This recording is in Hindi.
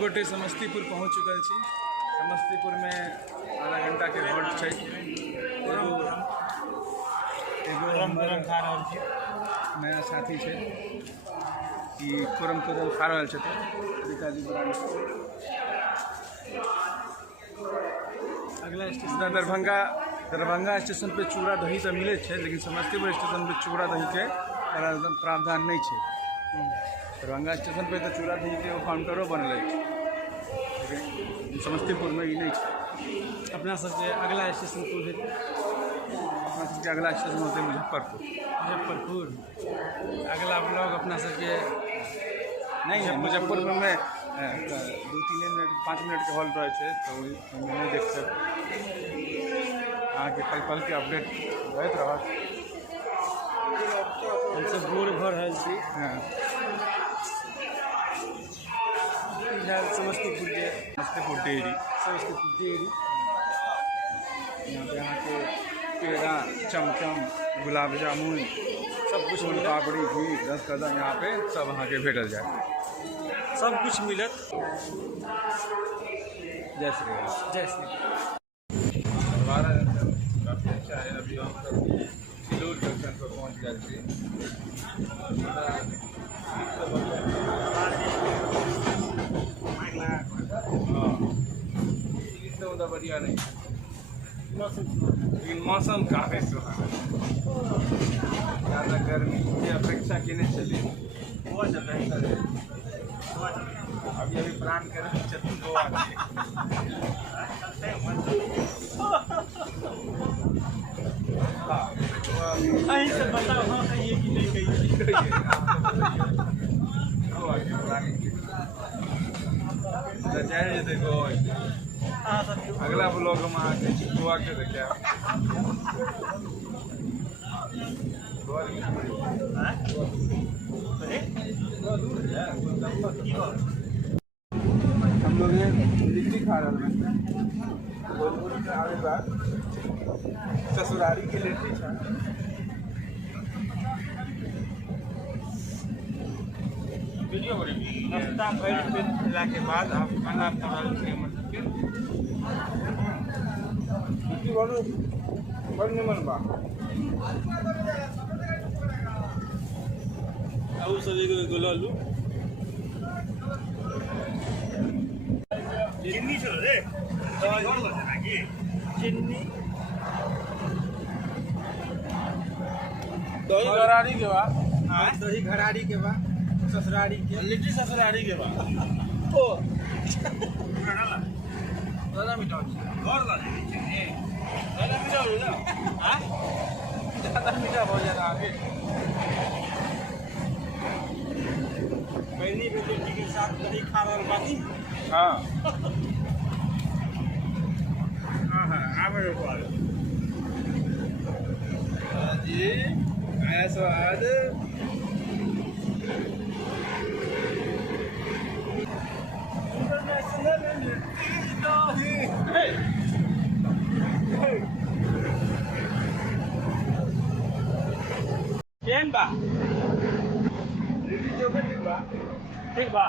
गोटे समस्तीपुर पहुँच चुकल छी। समस्तीपुर में आधा घंटा के हॉल्ट छै। नया साथी छै कि कुरम खा रहल छथिन पिताजी ब्रांड। अगला स्टेशन दरभंगा स्टेशन पे चूड़ा दही तो मिले छै, लेकिन समस्तीपुर स्टेशन पे चूड़ा दही के प्रावधान नहीं छै। दरभंगा स्टेशन पे तो चूड़ा दही के काउंटरो बनल है, लेकिन समस्तीपुर में ही नहीं छै। अपना सबके अगला स्टेशन कोन है? अपना सबके अगला स्टेशन होते मुजफ्फरपुर। अगला ब्लॉग अपना सबके नहीं है मुजफ्फरपुर में 2-3 मिनट 5 मिनट के हॉल्ट रहे थे, तो नहीं देख सकते। आगे पल के अपडेट रहत रहत। हम सब भोर भर रहल छी। समस्तीपुर डेयरी यहाँ के पेड़ा, चमचम, गुलाब जामुन, सब कुछ पापड़ी, घी, रसकदम यहाँ पे सब अहाँ के भेटल जाए। सब कुछ मिलत। जय श्री राम। जय श्री हमारा काफ़ी अच्छा है। अभी हम सब सिलूर जंक्शन पर पहुँच गए थे। तो बढ़िया नहीं, लेकिन मौसम काफ़ी सुहाना, ज़्यादा गर्मी की अपेक्षा की नहीं चली। अभी प्लान करें चलते गोवा से बताओ। हाँ कहिए कि नहीं कहिए। गोवा के प्लानिंग जाए गोवा। अगला ब्लॉग हम आके गोवा के देखे। हम लोग लिट्टी खा रहे हैं। ससुरारी की लिट्टी था। वीडियो हफ्ता भर मिला के बाद आप खाना बना लिट्टी बोलो बड़ निमन बा। और सभी को गोलालू चिन्नी चलो रे चिन्नी दही घरारी के बा। दही घरारी के बा, ससुरारी के लिट्टी ससुरारी के बा। ओ ज़्यादा मीठा हो ज़्यादा मीठा हो ना। हाँ ज़्यादा मीठा हो जाता आगे। पहली बेटी के साथ दही खा रहा बानी। हाँ जी आया स्वाद। केन बा लिट्टी चोखा ठीक बा।